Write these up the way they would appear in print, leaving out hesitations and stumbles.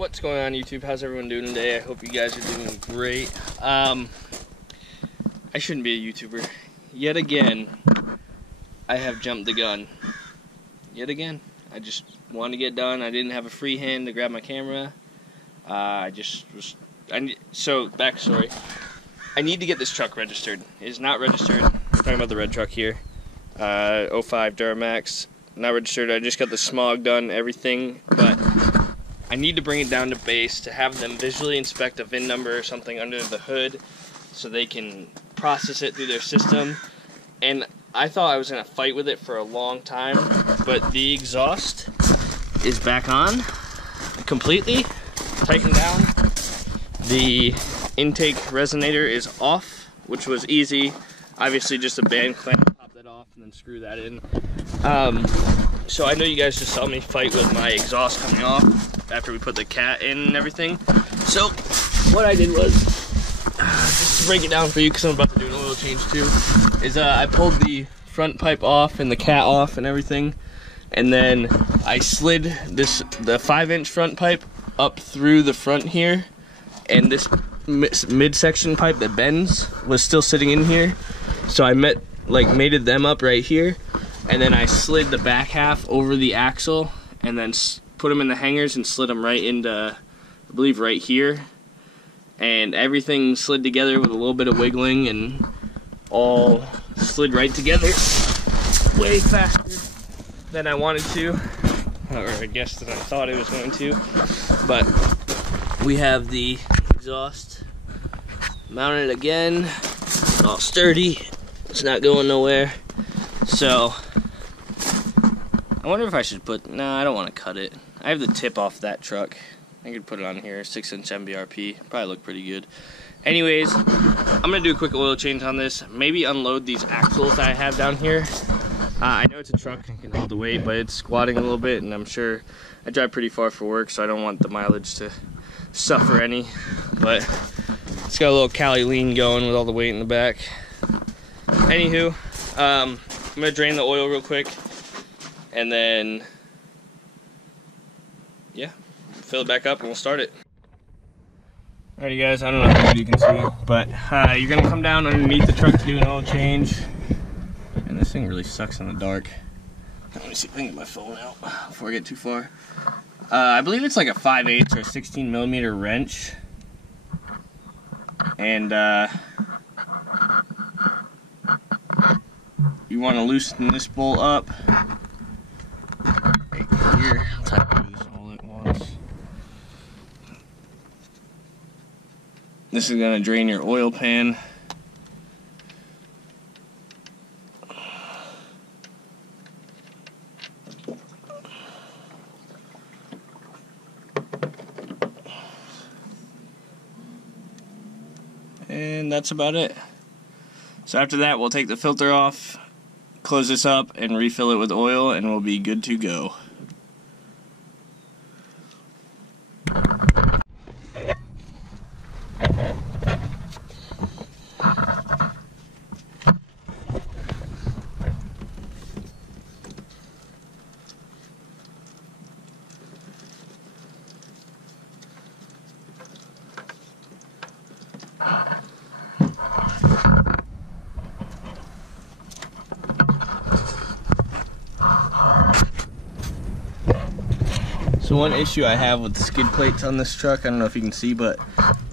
What's going on, YouTube? How's everyone doing today? I hope you guys are doing great. I shouldn't be a YouTuber. Yet again, I have jumped the gun. Yet again. I just wanted to get done. I didn't have a free hand to grab my camera. So, backstory. I need to get this truck registered. It is not registered. I'm talking about the red truck here. 05 Duramax. Not registered. I just got the smog done, everything, but I need to bring it down to base to have them visually inspect a VIN number or something under the hood so they can process it through their system. And I thought I was going to fight with it for a long time, but the exhaust is back on completely, tightened down. The intake resonator is off, which was easy. Obviously just a band clamp, pop that off and then screw that in. So I know you guys just saw me fight with my exhaust coming off after we put the cat in and everything. So what I did was, just to break it down for you because I'm about to do an oil change too, is I pulled the front pipe off and the cat off and everything, and then I slid the 5-inch front pipe up through the front here, and this midsection pipe that bends was still sitting in here, so I mated them up right here, and then I slid the back half over the axle and then put them in the hangers and slid them right into, I believe, right here, and everything slid together with a little bit of wiggling and all slid right together way faster than I wanted to, or I guess that I thought it was going to. But we have the exhaust mounted again. It's all sturdy. It's not going nowhere. So I wonder if I should put, no, I don't want to cut it. I have the tip off that truck. I could put it on here, 6-inch MBRP. Probably look pretty good. Anyways, I'm going to do a quick oil change on this. Maybe unload these axles that I have down here. I know it's a truck and can hold the weight, but it's squatting a little bit, and I'm sure I drive pretty far for work, so I don't want the mileage to suffer any. But it's got a little Cali lean going with all the weight in the back. Anywho, I'm going to drain the oil real quick, and then, yeah, fill it back up and we'll start it. Alrighty guys, I don't know how good you can see, but you're going to come down underneath the truck to do an oil change. And this thing really sucks in the dark. Let me see if I can get my phone out before I get too far. I believe it's like a 5/8 or a 16mm wrench. And you want to loosen this bolt up. Right here. I'll try to do this all at once. This is going to drain your oil pan. And that's about it. So after that, we'll take the filter off, close this up, and refill it with oil, and we'll be good to go. So one issue I have with the skid plates on this truck, I don't know if you can see, but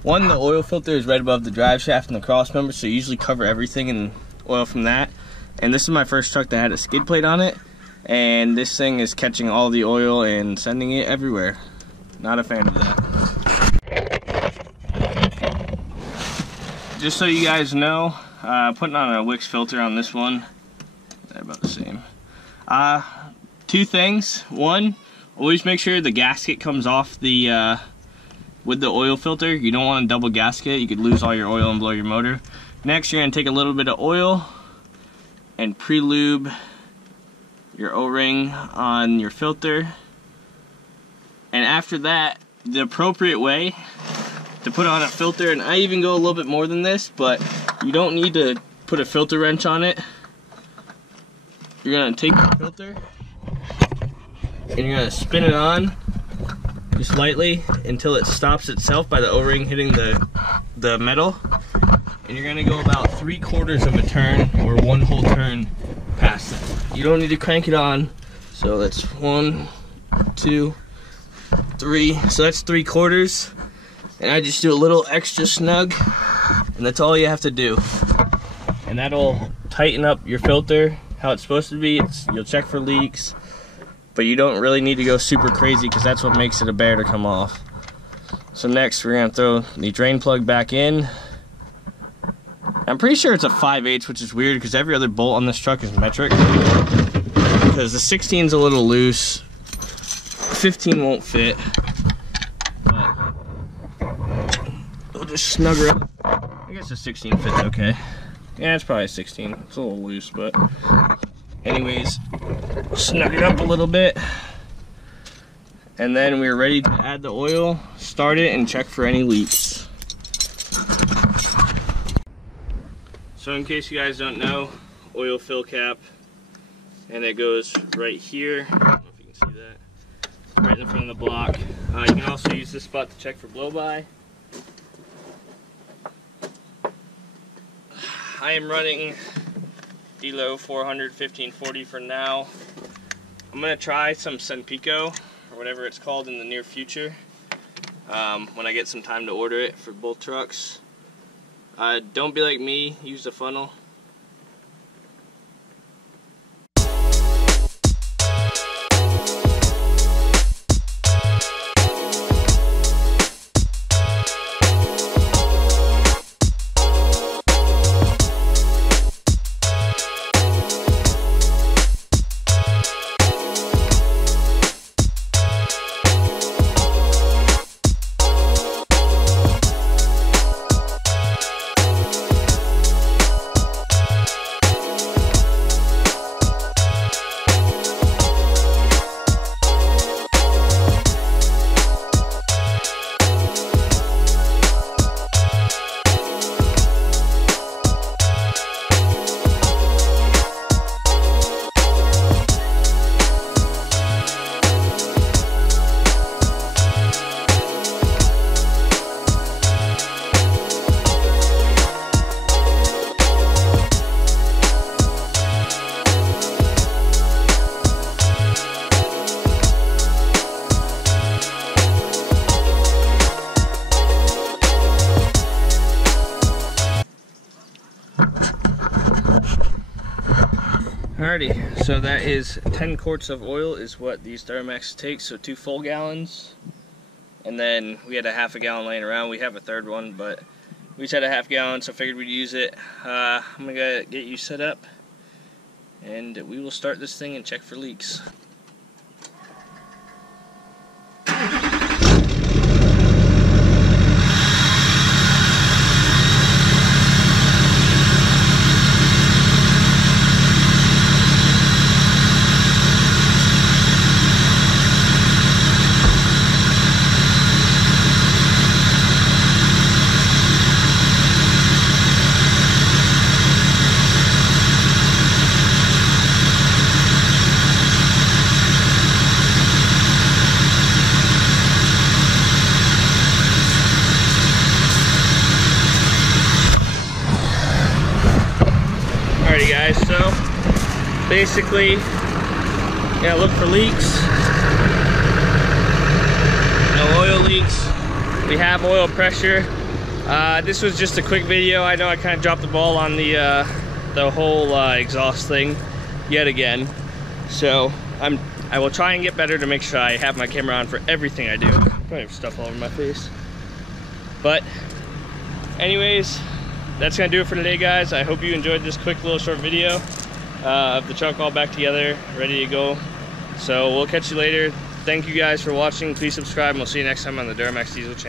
one, the oil filter is right above the drive shaft and the cross member, so you usually cover everything in oil from that. And this is my first truck that had a skid plate on it, and this thing is catching all the oil and sending it everywhere. Not a fan of that. Just so you guys know, putting on a Wix filter on this one, they're about the same. Two things. One, always make sure the gasket comes off the with the oil filter. You don't want a double gasket. You could lose all your oil and blow your motor. Next, you're going to take a little bit of oil and pre-lube your O-ring on your filter. And after that, the appropriate way to put on a filter, and I even go a little bit more than this, but you don't need to put a filter wrench on it. You're going to take the filter and you're going to spin it on just lightly until it stops itself by the O-ring hitting the metal. And you're gonna go about 3/4 of a turn or 1 whole turn past it. You don't need to crank it on. So that's 1, 2, 3. So that's 3/4. And I just do a little extra snug, and that's all you have to do. And that'll tighten up your filter how it's supposed to be. You'll check for leaks, but you don't really need to go super crazy because that's what makes it a bear to come off. So next we're gonna throw the drain plug back in. I'm pretty sure it's a 5/8, which is weird because every other bolt on this truck is metric. Because the 16's a little loose, 15 won't fit, but we'll just snug her up. I guess a 16 fits okay. Yeah, it's probably a 16. It's a little loose, but anyways, snug it up a little bit. And then we're ready to add the oil, start it, and check for any leaks. So in case you guys don't know, oil fill cap, and it goes right here. I don't know if you can see that. Right in front of the block. You can also use this spot to check for blow-by. I am running Delo 400 1540 for now. I'm gonna try some Senpico or whatever it's called in the near future when I get some time to order it for both trucks. Don't be like me, use the funnel. Alrighty, so that is 10 quarts of oil is what these Duramax take, so 2 full gallons. And then we had a half a gallon laying around. We have a third one, but we just had a half gallon, so I figured we'd use it. I'm gonna get you set up, and we will start this thing and check for leaks. Alrighty guys, so basically, yeah, look for leaks. No oil leaks. We have oil pressure. This was just a quick video. I know I kind of dropped the ball on the whole exhaust thing yet again. So I will try and get better to make sure I have my camera on for everything I do. Probably have stuff all over my face. But anyways, that's gonna do it for today, guys. I hope you enjoyed this quick little short video of the truck all back together, ready to go. So we'll catch you later. Thank you guys for watching. Please subscribe, and we'll see you next time on the Duramax Diesel channel.